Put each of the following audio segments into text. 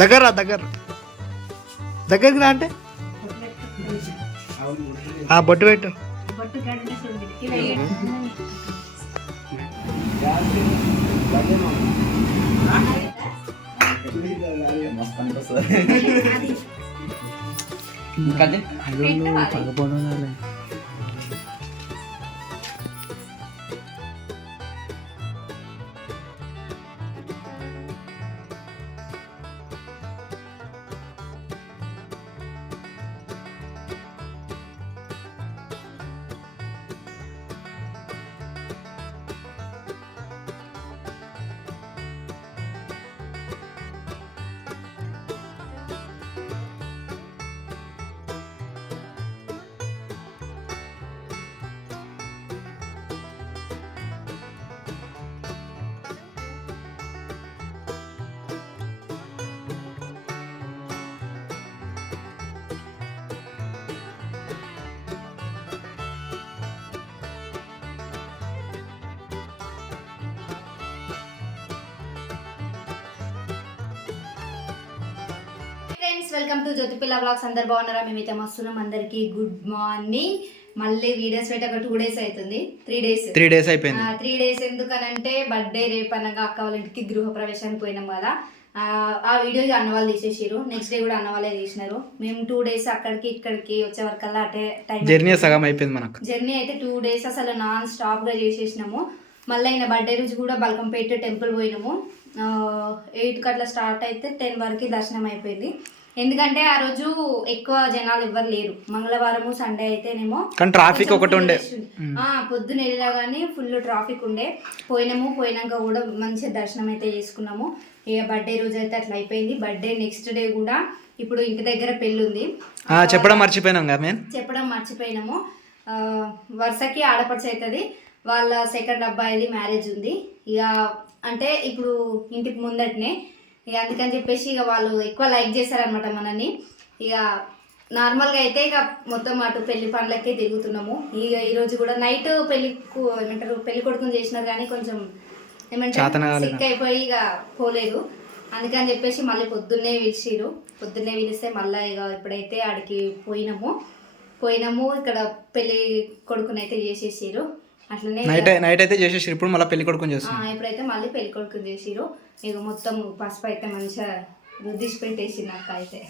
దగ్గర రా, దగ్గరికి రా అంటే బొట్టు పెట్టు. Welcome to Jyothipilla blogs. అందరు బాగున్నారా? మేమైతే మస్తున్నాం. అందరికి గుడ్ మార్నింగ్. మళ్ళీ వీడియోస్ పెట్టి ఒక 2 days అవుతుంది. 3 days అయిపోయింది. 3 days ఎందుకనంటే బర్త్డే రేపు అనగా అక్క వాళ్ళ ఇంటికి గృహప్రవేశానికి పోయినాం కదా. ఆ వీడియో అన్న వాళ్ళు తీసేసారు. నెక్స్ట్ డే కూడా అన్న వాళ్ళే తీసినారు. మేము 2 days అక్కడికి ఇక్కడికి వచ్చే వరకల్లా అటే టైం జర్నీ సగం అయిపోయింది. మనకు జర్నీ అయితే 2 days అసలు నాన్ స్టాప్ గా చేసేసినాము. మళ్ళీ ఆయన బర్త్డే రోజు కూడా బల్కంపేట టెంపుల్ పోయినాము. 8 అట్లా స్టార్ట్ అయితే 10 వరకు దర్శనం అయిపోయింది. ఎందుకంటే ఆ రోజు ఎక్కువ జనాలు ఎవ్వరు లేరు. మంగళవారము సండే అయితేనేమో కానీ ట్రాఫిక్ ఒకటి ఉండే. పొద్దున వెళ్ళినా కానీ ఫుల్ ట్రాఫిక్ ఉండే. పోయినాక కూడా మంచిగా దర్శనం అయితే చేసుకున్నాము. ఇక బర్త్డే రోజు అయితే అట్లా అయిపోయింది. బర్త్డే నెక్స్ట్ డే కూడా ఇప్పుడు ఇంటి దగ్గర పెళ్ళి ఉంది. చెప్పడం మర్చిపోయినాము. వరుసకి ఆడపడుచు అవుతుంది. వాళ్ళ సెకండ్ అబ్బాయిది మ్యారేజ్ ఉంది. ఇక అంటే ఇప్పుడు ఇంటికి ముందటనే. ఇక అందుకని చెప్పేసి ఇక వాళ్ళు ఎక్కువ లైక్ చేశారనమాట మనల్ని. ఇక నార్మల్గా అయితే ఇక మొత్తం అటు పెళ్లి పనులకే తిరుగుతున్నాము. ఇక ఈరోజు కూడా నైట్ పెళ్లి కొడుకుని చేసినారు కానీ కొంచెం సిక్ అయిపోయి ఇక పోలేదు. అందుకని చెప్పేసి మళ్ళీ పొద్దున్నే పిలిస్తే మళ్ళీ ఇక ఇప్పుడైతే ఆడికి పోయినాము. ఇక్కడ పెళ్లి కొడుకుని అయితే చేసేసారు. అట్లనే నైట్ అయితే చేసేసారు. ఇప్పుడు మళ్ళీ పెళ్లి కొడుకుని చేస్తారు. ఇప్పుడైతే మళ్ళీ పెళ్లి కొడుకుని చేసిరు. ఇక మొత్తం పసుపు అయితే మంచిగా రుద్దిసి పెట్టేసింది అక్క అయితే.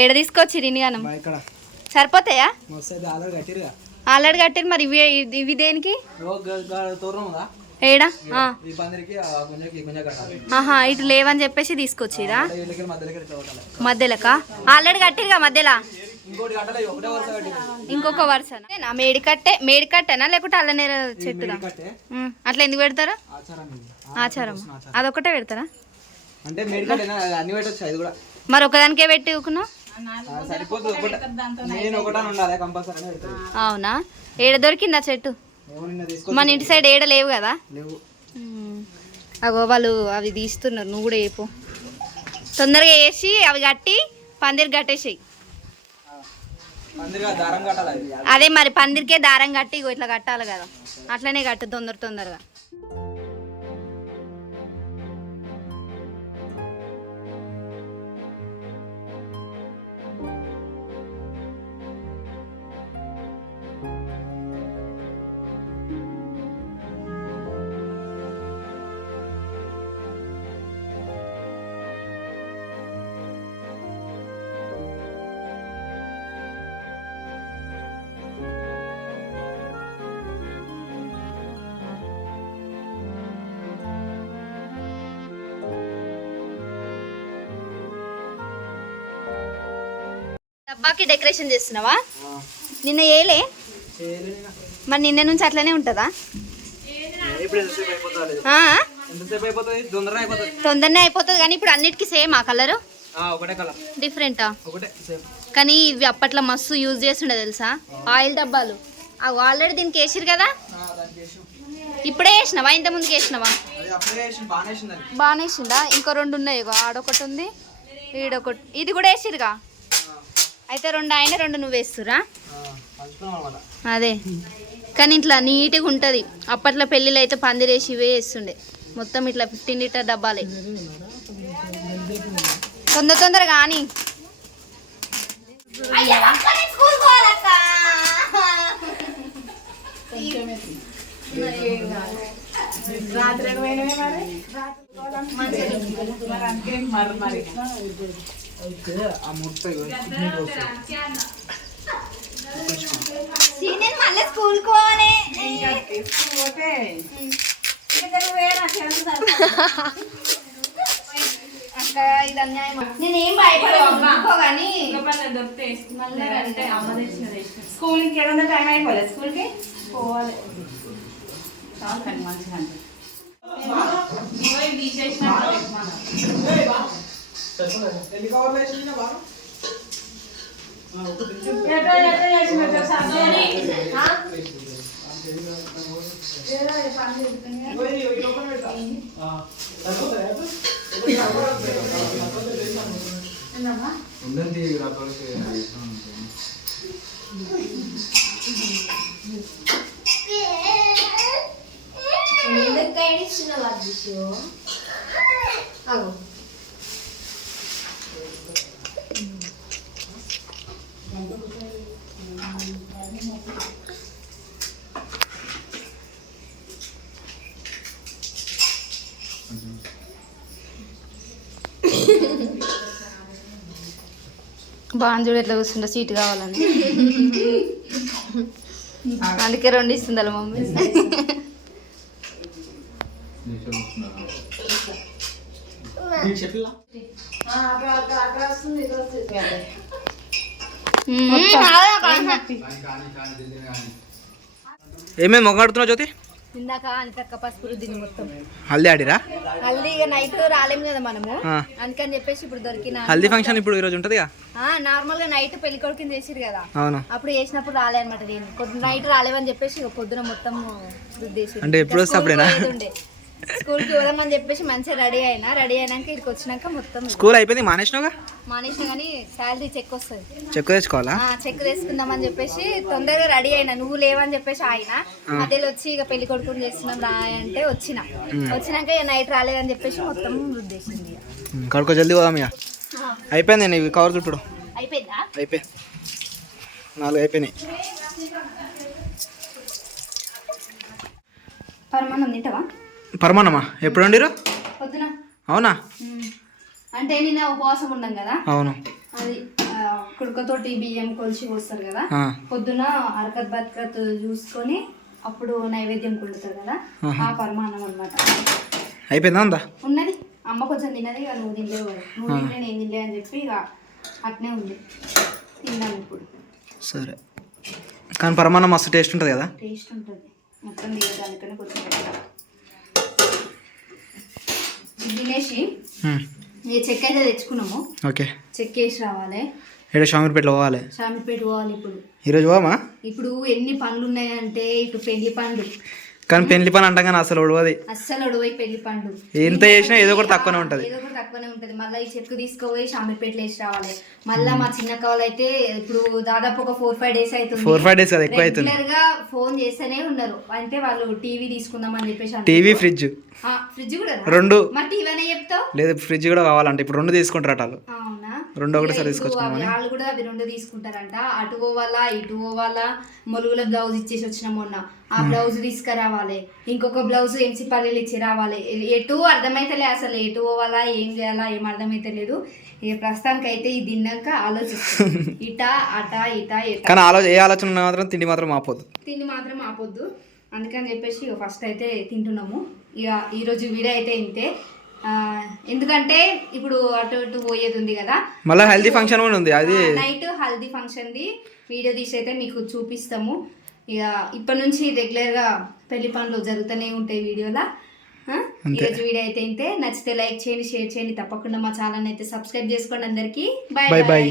ఏడ తీసుకొచ్చి రినిగానం సరిపోతాయా? ఆల్రెడీ కట్టిరు. మరి ఇవి దేనికి? ఏడా ఆహా ఇటు లేవని చెప్పేసి తీసుకొచ్చిరా మధ్యలోకా? ఆల్రెడీ కట్టిరుగా మధ్యలో ఇంకొక వరుసనా? మేడికట్టేనా లేకుంటే అల్లనేర చెట్టుదా? అట్లా ఎందుకు పెడతారా? ఆచారం అదొకటే పెడతారా? మరి ఒకదానికే పెట్టి ఊకున్నావు? అవునా? ఏడ దొరికిందా చెట్టు? మన ఇంటి సైడ్ ఏడ లేవు కదా? అగో వాళ్ళు అవి తీస్తున్నారు. నువ్వు కూడా వేపు తొందరగా వేసి అవి కట్టి పందిరి కట్టేసాయి. అదే మరి పందిరికే దారం కట్టి ఇగో ఇట్లా కట్టాలి కదా, అట్లనే కట్టు తొందరగా. డబ్బాకి డెకరేషన్ చేస్తున్నావా? నిన్న ఏలే మరి నిన్న నుంచి అట్లనే ఉంటుందా? తొందరనే అయిపోతుంది కానీ ఇప్పుడు అన్నిటికీ సేమ్ ఆ కలరు డిఫరెంటా? కానీ ఇవి అప్పట్లో మస్తు యూజ్ చేస్తుండే తెలుసా, ఆయిల్ డబ్బాలు. అవి ఆల్రెడీ దీనికి వేసిరు కదా? ఇప్పుడే వేసినావా? ఇంత ముందుకు వేసినావా? బాగానే వేసిందా? ఇంకో రెండు ఉన్నాయి, ఆడొకటి ఉంది ఈడొకటి, ఇది కూడా వేసిరుగా. అయితే రెండు ఆయన రెండు నువ్వు వేస్తురా? అదే కానీ ఇట్లా నీట్గా ఉంటుంది. అప్పట్లో పెళ్ళిళ్ళు అయితే పందిరేసి ఇవే వేస్తుండే మొత్తం ఇట్లా 15 లీటర్ డబ్బాలే. తొందర కానీ మళ్ళీ స్కూల్ అక్క ఇది అన్యాయం. నేనేం భయపడను కానీ స్కూల్కి ఏదన్నా టైం అయిపోలేదు. స్కూల్కి పోవాలి. చాలు కానీ మంచిగా బాగా చూడు ఎట్లా కూర్చుంటా సీట్ కావాలని. అందుకే 2 ఇస్తుంది అలా మమ్మీ. ఏమేమి మొగాడుతున్నావు జ్యోతి? ఇందాక అంతక్క పసుపు రుద్దింది మొత్తం. హల్దీ ఆడిరా? హల్దీ ఇక నైట్ రాలేము కదా మనము, అందుకని చెప్పేసి ఇప్పుడు దొరికిన హల్దీ ఫంక్షన్ ఇప్పుడు ఈరోజు ఉంటది. నార్మల్ గా నైట్ పెళ్లి కొడుకుని చేసిరు కదా, అవును. అప్పుడు చేసినప్పుడు రాలే అనమాట. నేను నైట్ రాలేవని చెప్పేసి ఇక పొద్దున మొత్తం రుద్దేసి అంటే ఎప్పుడు వస్తే అప్పుడేనా? స్కూల్ కి పోదామని చెప్పేసి మంచిగా రెడీ అయినాక ఇక్కడికి వచ్చినాక మొత్తం స్కూల్ అయిపోయింది. మానేసినావుగా? మానేసిన కానీ శాలరీ చెక్ వస్తుంది. చెక్ తెచ్చుకోవాలా? చెక్ తీసుకుందామని చెప్పేసి తొందరగా రెడీ అయినా, నువ్వు లేవని చెప్పేసి ఆయన మధ్యలో వచ్చి ఇక పెళ్లి కొడుకుని చేస్తున్నాం రా అంటే వచ్చినాక ఇక నైట్ రాలేదని చెప్పేసి మొత్తం రుద్దేసింది. కడుకో జల్దీ పోదాం. ఇక అయిపోయింది. నేను కవర్ చుట్టడు అయిపోయిందా? అయిపోయింది. 4 అయిపోయినాయి. పరమాన్నం తింటావా? పరమాన్నమా? ఎప్పుడు వండిరు? పొద్దున. అవునా? అంటే నిన్న ఉపవాసం ఉన్నాం కదా, అవును. అది కుడుకతోటి బియ్యం కొలిచి పోస్తారు కదా, పొద్దున అరకత్ బతకత్ చూసుకొని అప్పుడు నైవేద్యం కొడుతారు కదా, ఆ పరమాన్నం అనమాట. అయిపోయిందా? ఉందా? ఉన్నది. అమ్మ కొంచెం తిన్నది, ఇక నువ్వు తినలేవు కదా, నువ్వు తింటే నేను తినలే అని చెప్పి ఇక అట్నే ఉంది. తిన్నాను ఇప్పుడు. సరే. కానీ పరమాన్నం మస్తు టేస్ట్ ఉంటుంది కదా? టేస్ట్ ఉంటుంది. మొత్తం దిగడానికనే కొంచెం తినేసి చెక్క అయితే తెచ్చుకున్నాము. ఓకే. చెక్ వేసి రావాలి. ఇక్కడ షామీర్పేటలో పోవాలి. షామీర్పేట పోవాలి ఇప్పుడు. ఈరోజు పోమా? ఇప్పుడు ఎన్ని పనులు ఉన్నాయంటే ఇటు పెళ్లి పండు, కానీ పెళ్లి పని అంటాం కానీ అసలు ఒడవది. అస్సలు ఒడవై పెళ్లి పండు. ఎంత చేసినా ఏదో ఒకటి తక్కువనే ఉంటుంది. మళ్ళీ ఈ చెక్కు తీసుకుపోయి షామీర్పేటలో వేసి రావాలి. మళ్ళీ మా చిన్న కావాలి అయితే ఇప్పుడు దాదాపు ఒక 4-5 డేస్ అవుతుంది. 4-5 డేస్ కదా, ఎక్కువ అవుతుంది. రెగ్యులర్ గా ఫోన్ చేస్తూనే ఉన్నారు. అంటే వాళ్ళు టీవీ తీసుకుందాం అని చెప్పేసి. టీవీ, ఫ్రిడ్జ్ కూడా 2. మరి టీవీ అనే చెప్తావు? లేదు, ఫ్రిడ్జ్ కూడా కావాలంటే ఇప్పుడు 2 తీసుకుంటారట వాళ్ళు. అవునా? 2 ఒకటేసారి తీసుకొచ్చుకున్నామని వాళ్ళు కూడా అవి 2 తీసుకుంటారంట. అటు పోవాలా ఇటు పోవాలా. మొలుగుల బ్లౌజ్ ఇచ్చేసి వచ్చిన మొన్న, ఆ బ్లౌజ్ తీసుకురావాలి. ఇంకొక బ్లౌజ్ ఎంసి పల్లెలు ఇచ్చి రావాలి. ఎటు అర్థమైతలే అసలు, ఎటు పోవాలా ఏం చేయాలా ఏం అర్థమైతే లేదు. ఇక ప్రస్తుతానికి అయితే ఇది తిన్నాక ఆలోచిస్తాను. ఇటా అటా ఇటా ఇటా. కానీ ఏ ఆలోచన ఉన్నా మాత్రం తిండి మాత్రం ఆపొద్దు. అందుకని చెప్పేసి ఇక ఫస్ట్ అయితే తింటున్నాము. ఇక ఈరోజు వీడియో అయితే ఇంతే. ఎందుకంటే ఇప్పుడు అటు ఇటు పోయేది ఉంది కదా, మళ్ళీ హల్దీ ఫంక్షన్ కూడా ఉంది. అది నైట్ హల్దీ ఫంక్షన్ది వీడియో తీసి అయితే మీకు చూపిస్తాము. ఇక ఇప్పటి నుంచి రెగ్యులర్గా పెళ్లి పనులు జరుగుతూనే ఉంటాయి వీడియోలా. ఈరోజు వీడియో అయితే ఇంతే. నచ్చితే లైక్ చేయండి, షేర్ చేయండి. తప్పకుండా మా ఛానల్ అయితే సబ్స్క్రైబ్ చేసుకోండి. అందరికీ బాయ్ బాయ్.